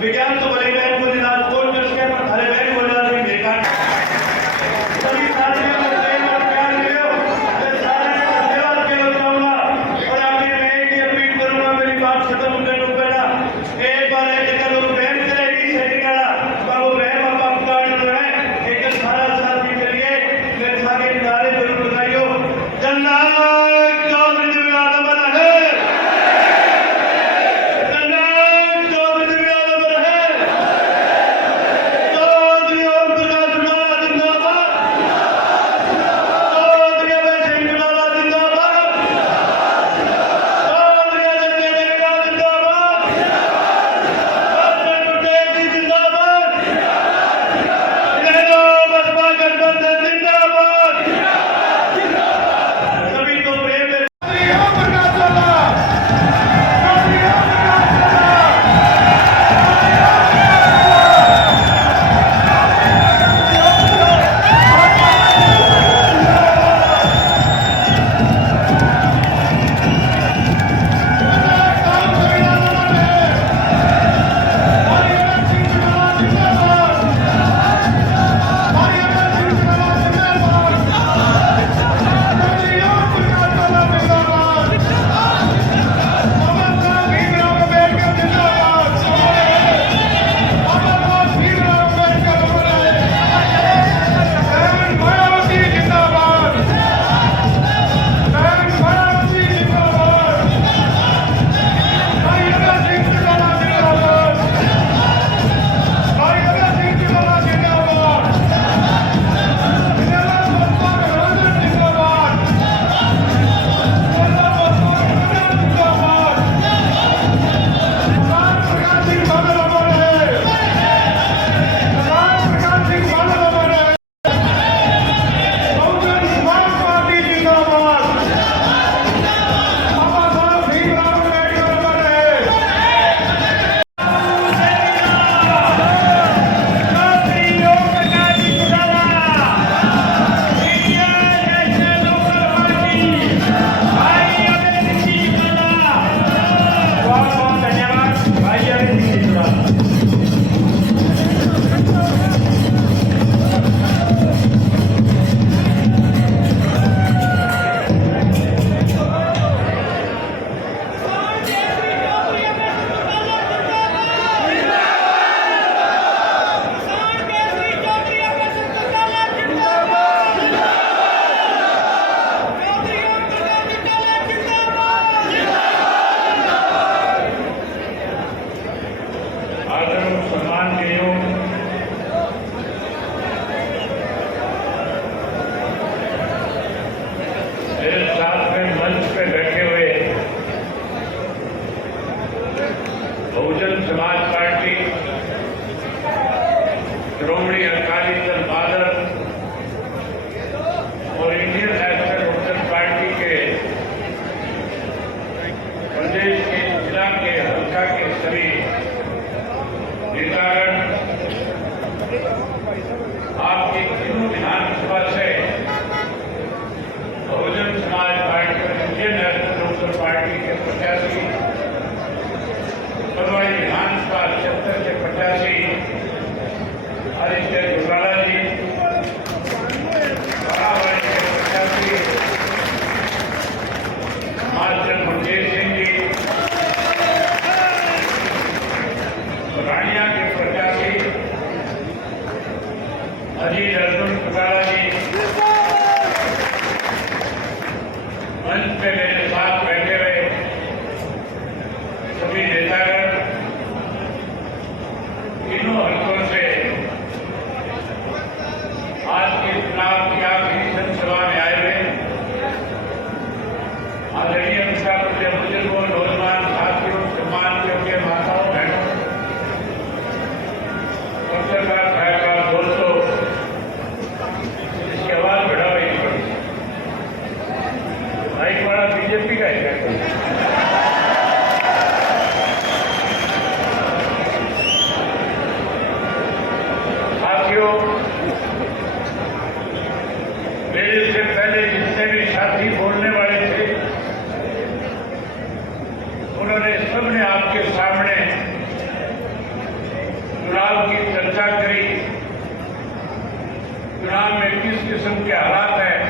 विज्ञान तो बड़ी बहन को जिला कोर्ट में उसके पर हरे बहन को जिला नहीं देखा सभी साथियों को प्रेम और प्यार मिलो। मैं सारे को धन्यवाद केवल कहूँगा और आखिर में एक ही अपील करूँगा मेरी बात खत्म करने को पहला एक बार है जगह लोग बहन करेगी सही करा तो वो बहन बाबा पुकार जो है एक सारा साथी के लिए मेरे सारे नारे जरूर बताइयो। जननायक चौधरी दिव्याल अमर है, जननायक चौधरी दिव्याल अमर है, चौधरी ओम प्रकाश चौटाला जिंदाबाद, चौधरी अभय सिंह चौटाला जिंदाबाद, चौधरी अजय देवगन जिंदाबाद, डॉक्टर पटेल जी जिंदाबाद, इनेलो बसपा गठबंधन जिंदाबाद। सभी को प्रेम में बहुजन समाज पार्टी, श्रोमणी अकाली दल बादल और इंडियन नेशनल लोकदल पार्टी के प्रदेश के जिला के हल्का के सभी नेतागण आपकी तीनों विधानसभा से बहुजन समाज पार्टी और इंडियन नेशनल लोकदल पार्टी के प्रत्याशी फरवरी विधानसभा क्षेत्र के प्रत्याशी आदित्य चौटाला जी, बराबर के प्रत्याशी मास्टर मनजीत सिंह जी, रानिया के प्रत्याशी अजीत अर्जुन चौटाला जी, मंच पे मेरे साथ बैठे हुए सभी नेतागण तीनों हल्कों से आज के चुनाव की आखिरी जनसभा में आए हुए आदरणीय मुख्यमंत्री बुजुर्गों, नौजवान साथियों, सम्मान योग्य माताओं, बहनों, पत्रकार साहिबान, दोस्तों, इसकी आवाज बढ़ा हुई पड़ी भाई बड़ा बीजेपी का है मेरे से पहले जितने भी साथी बोलने वाले थे उन्होंने सबने आपके सामने चुनाव की चर्चा करी, चुनाव में किस किस्म के हालात हैं,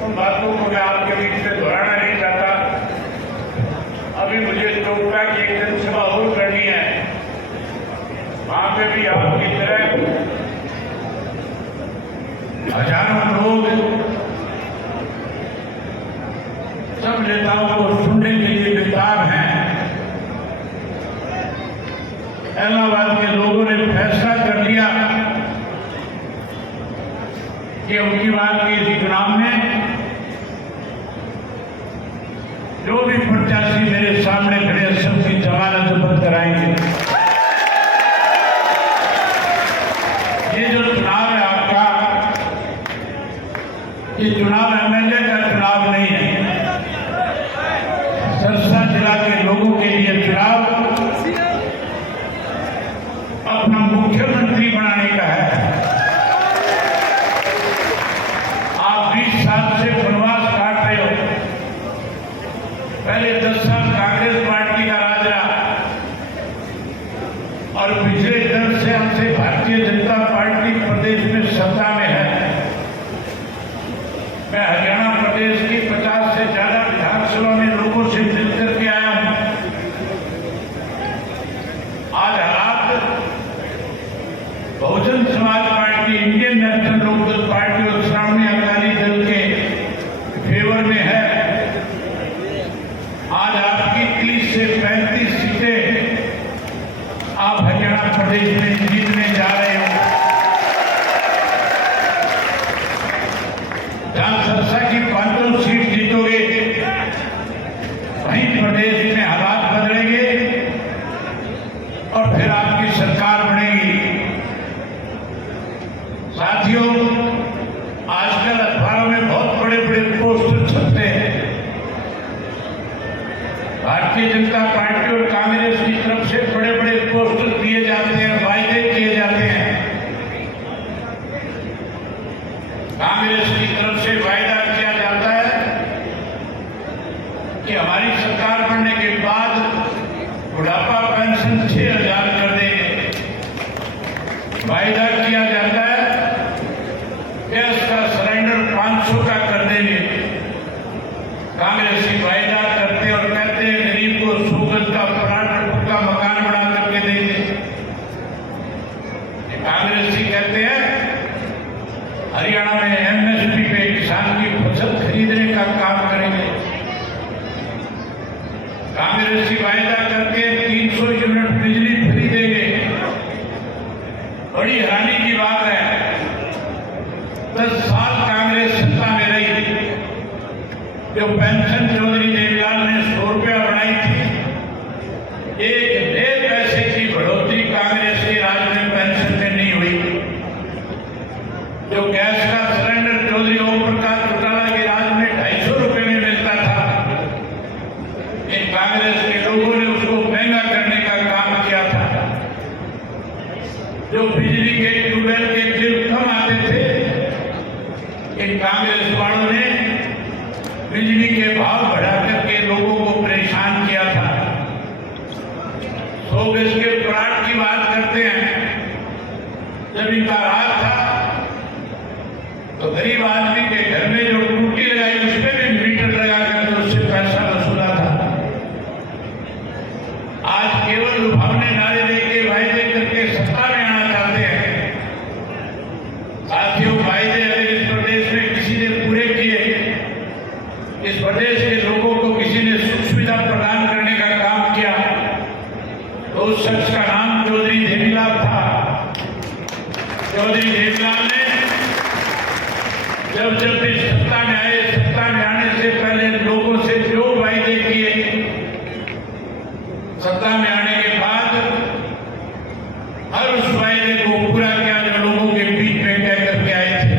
उन बातों को मैं आपके बीच में दोहराना नहीं चाहता। अभी मुझे चौका की एक जनसभा और करनी है, वहां पे भी आपकी तरह हजारों लोग सब नेताओं को सुनने के लिए बेताब हैं। इलाहाबाद के लोगों ने फैसला कर लिया कि उनकी बात के इस चुनाव में जो भी प्रत्याशी मेरे सामने खड़े सबकी जमानत जब्त कराएंगे। ये जो चुनाव है आपका, ये चुनाव एमएलए का चुनाव नहीं है, सरसा जिला के लोगों के लिए चुनाव अपना मुख्यमंत्री बनाने का है। आप 20 साल से वनवास काट रहे हो। पहले 10 साल कांग्रेस पार्टी का राज रहा और पिछले 10 साल से भारतीय जनता पार्टी प्रदेश में सत्ता में है। मैं हरियाणा प्रदेश की 50 से ज्यादा विधानसभा में लोगों से मिलकर के आया हूं। आज हालात Bahujan Samaj party, Indian national Lokdal party और श्रोमणी अकाली दल के फेवर में है। आज आपकी 30 से 35 सीटें आप हरियाणा प्रदेश में जीतने जा रहे हो। जहां सरसा की 5 सीट जीतोगे, वहीं प्रदेश में हालात बदलेंगे और फिर आपकी सरकार बनेगी। साथियों, आजकल अखबारों में बहुत बड़े बड़े पोस्टर छपते हैं। भारतीय जनता पार्टी और कांग्रेस की तरफ से बड़े बड़े पोस्टर दिए जाते हैं, वायदे किए जाते हैं। कांग्रेस की तरफ से वायदा किया जाता है कि हमारी सरकार बनने के बाद बुढ़ापा पेंशन 6,000 कर देंगे। वायदा किया जाता है गैस का सिलेंडर 500 का कर देंगे। कांग्रेसी वायदा करते और कहते हैं गरीब को 100 गज का प्लाट का मकान बना करके देंगे। कांग्रेसी कहते हैं हरियाणा में एमएसपी पे किसान की फसल खरीदने का काम करेंगे। कांग्रेसी वायदा करके 300 यूनिट बिजली फ्री देंगे। बड़ी हैरानी की बात है, 10 साल कांग्रेस सत्ता में रही। जो पेंशन चौधरी देवीलाल ने 100 रुपया बढ़ाई थी, 1 नए पैसे की बढ़ोतरी कांग्रेस के राज में पेंशन में नहीं हुई। जो गैस का सिलेंडर चौधरी ओम प्रकाश चौटाला के राज में 250 रुपये में मिलता था, इन कांग्रेस के लोगों ने उसको महंगा करने का काम किया था। जो बिजली के ट्यूबवेल के बिल कम आते थे, इन कांग्रेस वालों ने बिजली के भाव बढ़ा करके लोगों को परेशान किया था। 100 गज के प्लाट की बात करते हैं। जब इनका राज था तो गरीब आदमी के घर में जो टूटी लगाई उसमें भी मीटर लगा कर उससे पैसा वसूला था। आज केवल लुभावने नारे देके वायदे करके सत्ता में आना चाहते हैं। साथियों, वायदे अगर इस प्रदेश में किसी ने पूरे किए, इस प्रदेश के लोगों को किसी ने सुख सुविधा प्रदान करने का काम किया, तो उस शख्स का नाम चौधरी देवीलाल था। चौधरी देवीलाल ने जब भी सत्ता में आए, सत्ता में आने से पहले लोगों से जो वायदे किए, सत्ता में आने के बाद हर उस वायदे को पूरा किया जो लोगों के बीच में कह करके आए थे।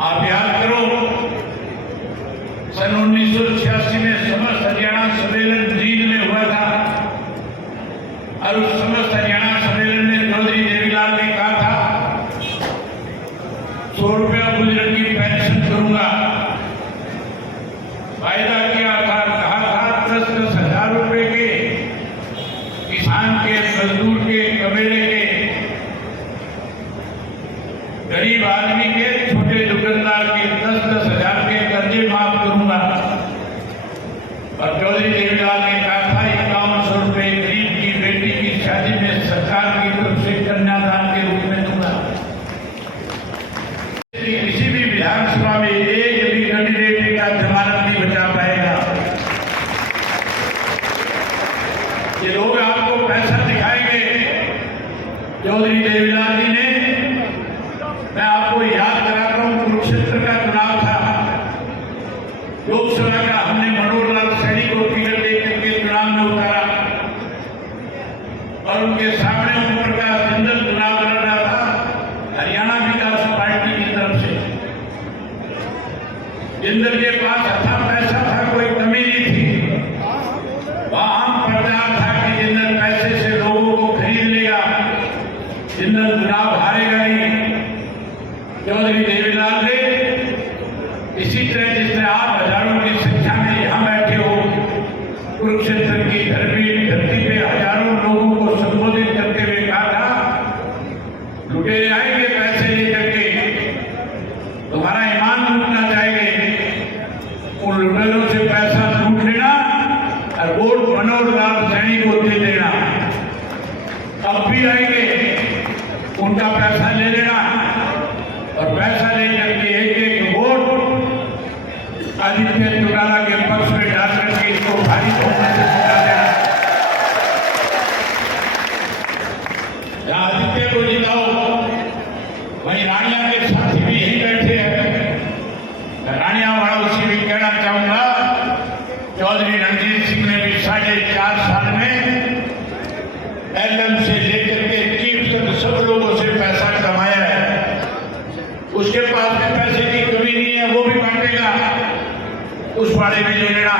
आप याद करो, सन 1986 में समस्त हरियाणा सम्मेलन जींद में हुआ था और उस समस्त हरियाणा सम्मेलन में चौधरी देवीलाल ने कहा था 100 रुपया बुजुर्ग की पेंशन करूंगा। वायदा किया था, कहा था 10,000 रुपए के ये लोग आपको पैसा दिखाएंगे। चौधरी देवीलाल जी ने, मैं आपको याद कराता हूं, कुरुक्षेत्र का चुनाव था, लोकसभा का, हमने मनोहर लाल सैनी को टिकट देकर के चुनाव में उतारा और उनके सामने ओम प्रकाश जिंदल चुनाव लड़ रहा था हरियाणा विकास पार्टी की तरफ से। जिंदल के पास अच्छा पैसा था, कोई कमी नहीं थी। वह आम प्रचार था कि जिंदल पैसे से लोगों को खरीद लेगा, जिंदल चुनाव हारेगा नहीं। चौधरी देवीलाल ने इसी तरह, जिस तरह आप हजारों की संख्या में यहां बैठे हो, कुरुक्षेत्र की धरती पे हजारों लोगों को संबोधित करते हुए कहा था, लुटेरे आएंगे पैसे लेकर के, तुम्हारा ईमान लूटना चाहेंगे, उन लुटेरों से पैसा लूट लेना और वोट मनोहर लाल सैनी को दे देना। अब भी आएंगे, उनका पैसा ले लेना और पैसा लेकर के एक वोट आदित्य चौटाला के पक्ष में डाल करके इसको भारी बहुमत से जिता देना। जहां आदित्य को जिताओ, वहीं रानिया के साथी भी यही बैठे हैं। रानिया वालों से भी कहना चाहूंगा, चौधरी रणजीत सिंह ने भी 4.5 साल में एलएम से लेकर के चीफ तक सब लोगों से पैसा कमाया है। उसके पास में पैसे की कमी नहीं है, वो भी बांटेगा, उस वाले में ले लेना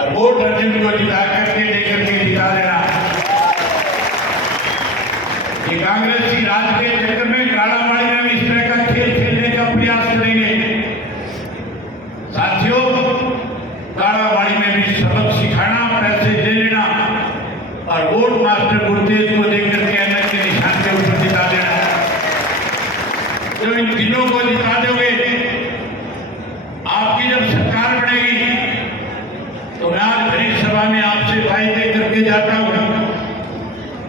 और वोट अर्जुन को जिता करके लेकर के जिता देना। ये कांग्रेस की राज के चक्कर में कालामाड़ी में इस तरह का खेल खेलने का प्रयास करेंगे। साथियों, कालामाड़ी में भी सबक सिखाना, पैसे ले लेना और वोट मास्टर गुरतेज को लेकर के एनएच के निशान के ऊपर जिता देना। जो इन तीनों को जिता दोगे, आपकी जब सरकार बनेगी, तो मैं आज भरी सभा में आपसे वायदे करके जाता हूं।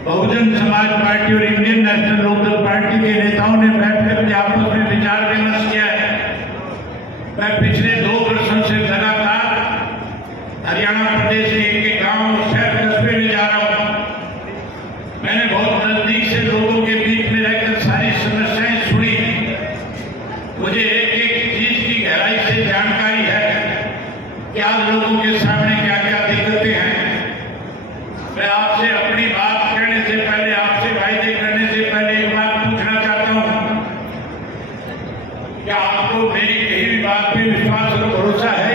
बहुजन समाज पार्टी और इंडियन नेशनल लोकदल पार्टी के नेताओं ने बैठकर के आपस में विचार विमर्श किया है। मैं पिछले 2 वर्षों से लगातार हरियाणा प्रदेश के एक गांव, शहर, कस्बे में जा रहा हूं। मैंने बहुत नजदीक से लोगों के बीच में रहकर सारी समस्याएं सुनी। मुझे एक चीज की गहराई से जानकारी है कि आज लोगों के सामने क्या क्या दिक्कतें हैं। मैं आपसे अपनी बात कहने से पहले, आपसे वायदे करने से पहले एक बात पूछना चाहता हूं, क्या आपको मेरी कही भी बात पे विश्वास और भरोसा है?